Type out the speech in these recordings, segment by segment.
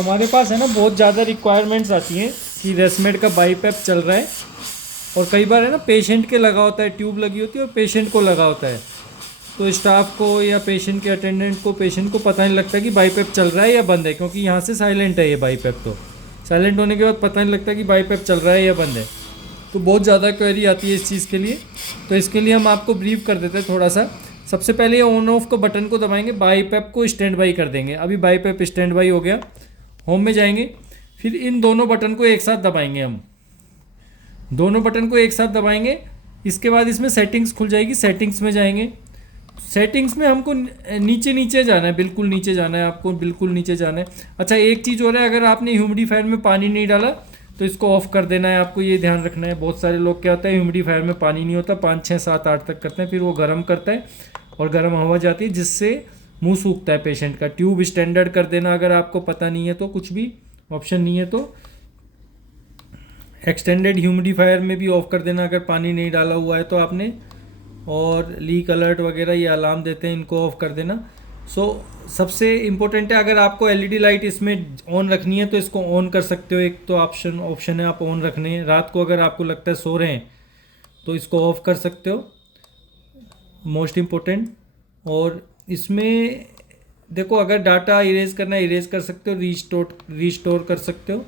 हमारे पास है ना बहुत ज़्यादा रिक्वायरमेंट्स आती हैं कि रेसमेड का बाईपैप चल रहा है, और कई बार है ना पेशेंट के लगा होता है, ट्यूब लगी होती है और पेशेंट को लगा होता है, तो स्टाफ को या पेशेंट के अटेंडेंट को, पेशेंट को पता नहीं लगता कि बाईपैप चल रहा है या बंद है, क्योंकि यहाँ से साइलेंट है ये बाईपैप, तो साइलेंट होने के बाद पता नहीं लगता कि बाईपैप चल रहा है या बंद है। तो बहुत ज़्यादा क्वेरी आती है इस चीज़ के लिए, तो इसके लिए हम आपको ब्रीफ कर देते हैं थोड़ा सा। सबसे पहले ये ऑन ऑफ को बटन को दबाएंगे, बाईपैप को स्टैंड बाई कर देंगे। अभी बाईपैप स्टैंड बाई हो गया, होम में जाएंगे, फिर इन दोनों बटन को एक साथ दबाएंगे, हम दोनों बटन को एक साथ दबाएंगे। इसके बाद इसमें सेटिंग्स खुल जाएगी, सेटिंग्स में जाएंगे। सेटिंग्स में हमको नीचे नीचे जाना है, बिल्कुल नीचे जाना है, आपको बिल्कुल नीचे जाना है। अच्छा एक चीज़ हो रहा है, अगर आपने ह्यूमिडिफायर में पानी नहीं डाला तो इसको ऑफ़ कर देना है, आपको ये ध्यान रखना है। बहुत सारे लोग क्या होता है, ह्यूमिडिफायर में पानी नहीं होता, 5 6 7 8 तक करते हैं, फिर वो गर्म करता है और गर्म हवा जाती है जिससे मुंह सूखता है पेशेंट का। ट्यूब स्टैंडर्ड कर देना, अगर आपको पता नहीं है तो, कुछ भी ऑप्शन नहीं है तो एक्सटेंडेड ह्यूमिडिफायर में भी ऑफ़ कर देना अगर पानी नहीं डाला हुआ है तो आपने। और लीक अलर्ट वगैरह ये अलार्म देते हैं, इनको ऑफ़ कर देना। सबसे इम्पोर्टेंट है, अगर आपको एलईडी लाइट इसमें ऑन रखनी है तो इसको ऑन कर सकते हो, एक तो ऑप्शन है आप ऑन रखने हैं। रात को अगर आपको लगता है सो रहे हैं तो इसको ऑफ़ कर सकते हो, मोस्ट इम्पोर्टेंट। और इसमें देखो, अगर डाटा इरेज करना है इरेज कर सकते हो, रीस्टोर कर सकते हो।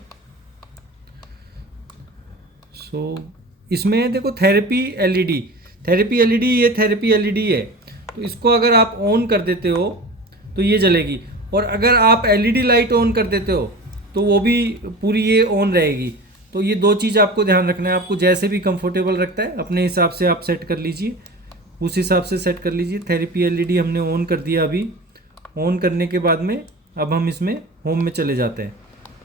इसमें देखो थेरेपी एलईडी ये थेरेपी एलईडी है, तो इसको अगर आप ऑन कर देते हो तो ये जलेगी, और अगर आप एलईडी लाइट ऑन कर देते हो तो वो भी पूरी ये ऑन रहेगी। तो ये दो चीज़ आपको ध्यान रखना है, आपको जैसे भी कंफर्टेबल रखता है अपने हिसाब से आप सेट कर लीजिए, उस हिसाब से सेट कर लीजिए। थेरेपी एलईडी हमने ऑन कर दिया। अभी ऑन करने के बाद में अब हम इसमें होम में चले जाते हैं।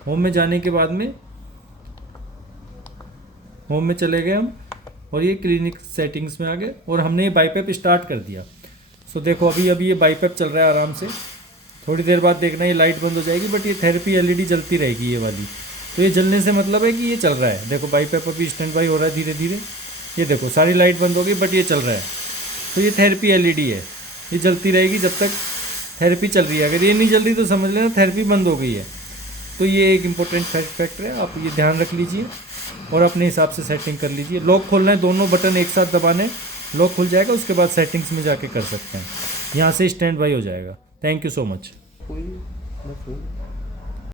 होम में जाने के बाद में होम में चले गए हम, और ये क्लिनिक सेटिंग्स में आ गए, और हमने ये बाईपैप स्टार्ट कर दिया। देखो अभी ये बाईपैप चल रहा है आराम से। थोड़ी देर बाद देखना ये लाइट बंद हो जाएगी, बट ये थेरेपी एलईडी जलती रहेगी ये वाली। तो ये जलने से मतलब है कि ये चल रहा है। देखो बाईपैप अभी स्टैंड बाई हो रहा है धीरे धीरे, ये देखो सारी लाइट बंद हो गई बट ये चल रहा है। तो ये थेरेपी एलईडी है, ये जलती रहेगी जब तक थेरेपी चल रही है। अगर ये नहीं जल रही तो समझ लेना थेरेपी बंद हो गई है। तो ये एक इम्पोर्टेंट फैक्टर है, आप ये ध्यान रख लीजिए और अपने हिसाब से सेटिंग कर लीजिए। लॉक खोलना है, दोनों बटन एक साथ दबाने, लॉक खुल जाएगा। उसके बाद सेटिंग्स में जाके कर सकते हैं, यहाँ से स्टैंड बाई हो जाएगा। Thank you so much.